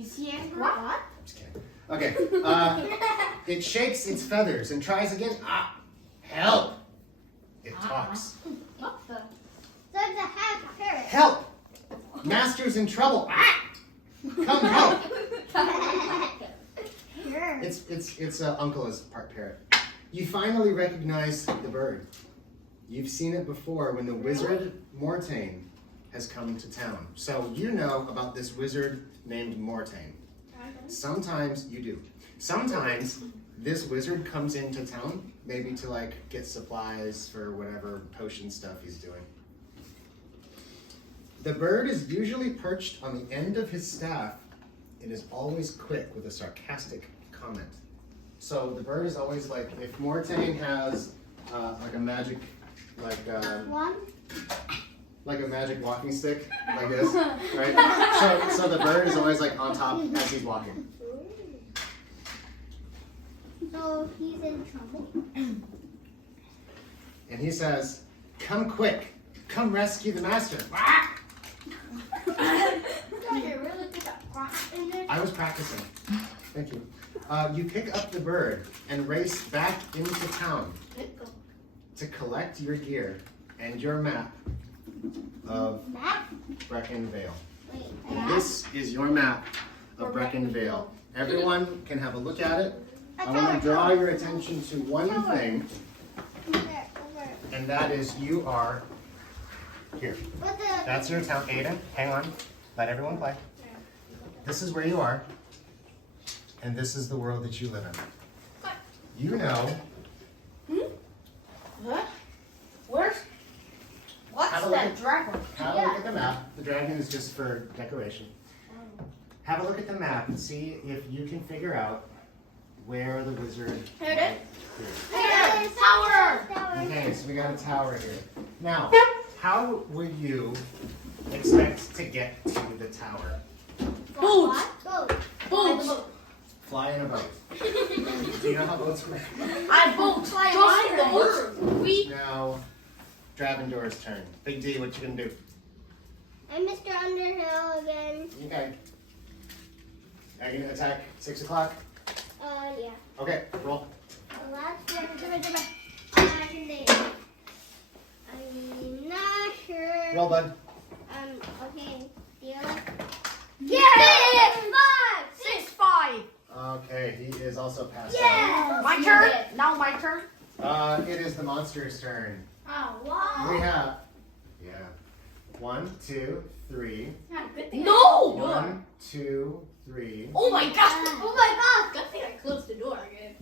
Is he angry? What? Just kidding. Okay. It shakes its feathers and tries again. Ah, help! It talks. What the? So it's a half parrot. Help! Master's in trouble. Ah! Come help! Sure. Its uncle is part parrot. You finally recognize the bird. You've seen it before when the wizard Mortain has come to town. So you know about this wizard named Mortain. Sometimes you do. Sometimes this wizard comes into town, maybe to like get supplies for whatever potion stuff he's doing. The bird is usually perched on the end of his staff. It is always quick with a sarcastic comment. So the bird is always like, if Mortain has like a magic, One. like a magic walking stick, like this, right? So the bird is always like on top as he's walking. So he's in trouble. And he says, "Come quick, come rescue the master." Ah! I was practicing. Thank you. You pick up the bird and race back into town to collect your gear and your map of Brecon Vale. This is your map of Brecon Vale. Everyone can have a look at it. I want to draw your attention to one thing, and that is you are here. That's your town. Aiden, hang on. Let everyone play. This is where you are, and this is the world that you live in. You know. What? Where's? What's Have a that look. dragon? Have a look at the map. The dragon is just for decoration. Have a look at the map and see if you can figure out where the wizard. Here it is. Here, tower. Okay, so we got a tower here. Now, how would you expect to get to the tower? Boat. Boat. Fly in a boat. Do you know how boats work? I boat fly on the boat. We. Now, Dravendoor's turn. Big D, what you gonna do? I'm Mr. Underhill again. Okay. Are you gonna attack 6 o'clock? Yeah. Okay, roll. I'm not sure. Roll, bud. Okay. Deal. Yeah. 6-5. Okay, he is also passed Yeah. My turn. Now my turn. out. It is the monster's turn. Oh wow. We have, 1, 2, 3. No. 1, 2, 3. Oh my gosh. Oh my gosh. Good thing I closed the door again.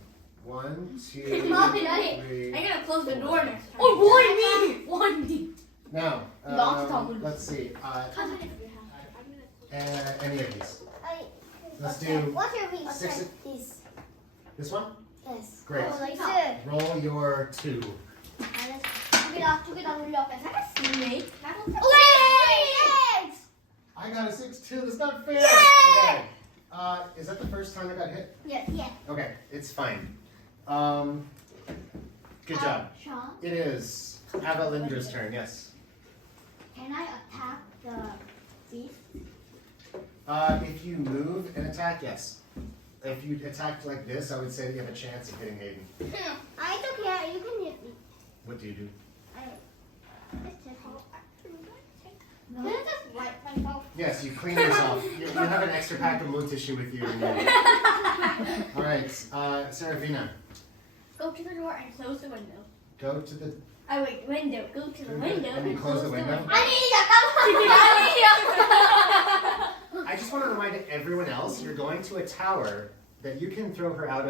1, 2, Mommy, Daddy, 3. I'm gonna close the door next time. Oh, one me. Now, Lost on let's see. Any of these. Let's do What's your week? 6. This. This one? Yes. Great. Good. Roll your 2. 두개다 올려. Snake. I got a 6 too. That's not fair. Yay! Okay. Is that the first time I got hit? Yes. Yeah. Okay, it's fine. Good job. Sean, It is Avalindra's turn. Yes. can I attack the beast? If you move and attack, yes. If you attacked like this, I would say that you have a chance of hitting Hayden. I don't care. You can hit me. What do you do? Can I just wipe myself? Yes, you clean yourself. You have an extra pack of mood tissue with you. All right, Serafina, Go to the door and close the window. go to the. Oh wait, window. Go to the window And you close the window. I I just want to remind everyone else, you're going to a tower that you can throw her out of.